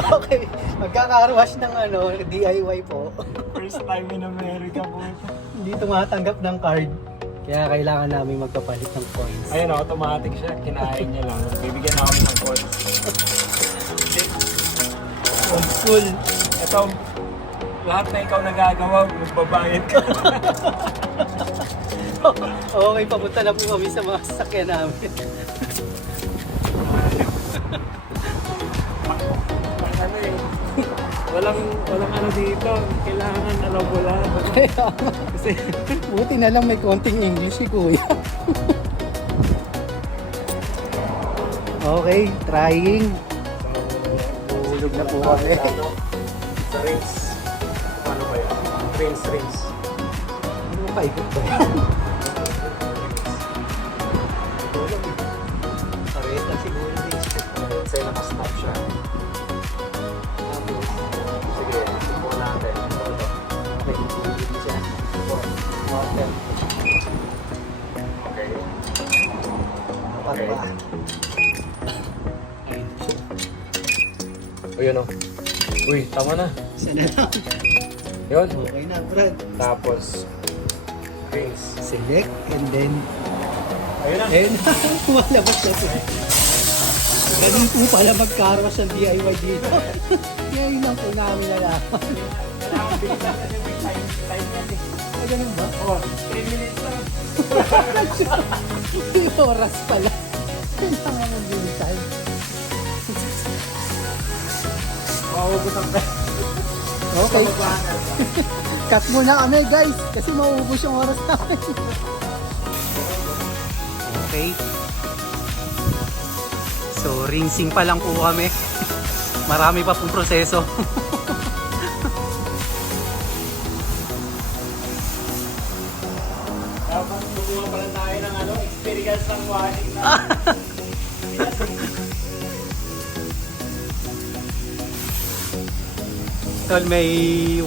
Okay, magkaka-wash ng DIY po. First time in America po ito. Hindi tumatanggap ng card. Kaya kailangan namin magpapalit ng coins. Ayun, automatic siya. Kinain niya lang. Bibigyan na kami ng coins. Old school. Ito, lahat na ikaw nagagawa, magbabayad ka. Okay, papunta na po kami sa mga sasakyan namin. Ano eh, walang ano dito. Kailangan alam mo lang. Kasi buti na lang may konting English si Kuya. Okay, trying. Hulog na po kami. Sa rings. Paano ba yan? Rings. Ano paikot ba yan? Parehas lang siguro yung Sa'yo nakastop siya. Sige, simulan natin. Okay, hindi siya. Okay. Okay. Kapag ba? O yun o. Uy, tama na. Isa na lang. Yun. Okay na, Brad. Tapos, rings. Select and then Ayun na. and lumalabas na po. Ganun po pala mag-carwash ang DIY dito. Ngayon lang po namin nalaman. Kailangan bilisan kasi may time natin. Ay, ganun ba? Oo, 3 minutes lang. May oras pala. Kailangan ng bilisan. Mauubos ang pera. Okay. Cut muna kami guys kasi mauubos yung oras namin. Okay. So rinsing pa lang po kami. Marami pa pong proseso. Tapos gumawa pala tayo ng experience ng washing na. Tol, may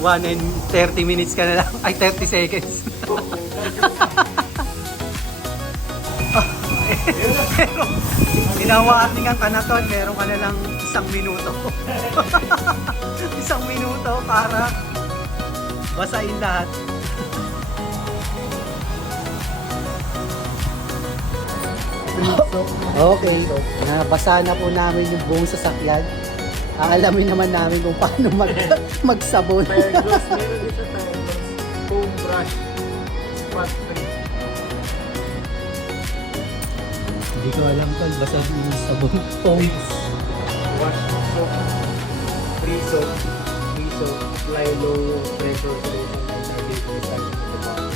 1 and 30 minutes ka na lang. Ay, 30 seconds. Pero, ginawa-actingan ka na, Tol. Meron ka na lang 1 minuto. 1 minuto para basahin lahat. Okay, nabasa na po namin yung buong sasakyan. Aalamin naman namin kung paano magsabon. Tires, meron din siya tires. Foam brush. Spot free. Hindi ko alam tol, basta yung sabon. Foam. Wash soap. Free soap. Apply low pressure solution and target recycle to the bottom.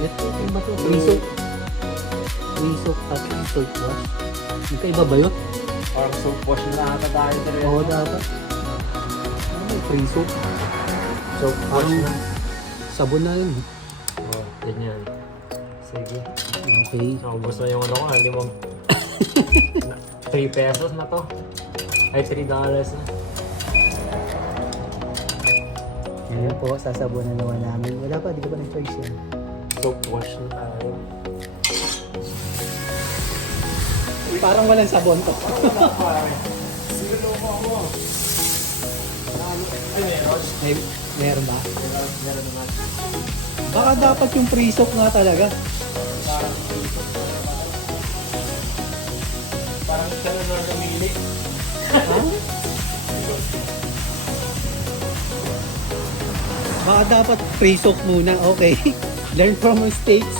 Ito ba ito? Free soap. Free soap at free soap wash. Magkaiba ba yun? Parang soap wash na ata tayo rin. Oo, dapat. Ano may free soap? Soap wash Parang na. sabon na yun. Oh, ganyan. Sige. Okay. Naubos na yung ko, limang 3 pesos na to. Ay, $3 na. Ngayon po, sasabunan naman namin. Wala pa, di ko pa na-choice yan. Soap wash na tayo. Parang walang sabon to. Sino mo ako? Ay, meron. Meron ba? Meron naman. Baka dapat yung free soap nga talaga. Parang siya na nang namili. Ha? Baka dapat free soap muna. Okay. Learn from mistakes.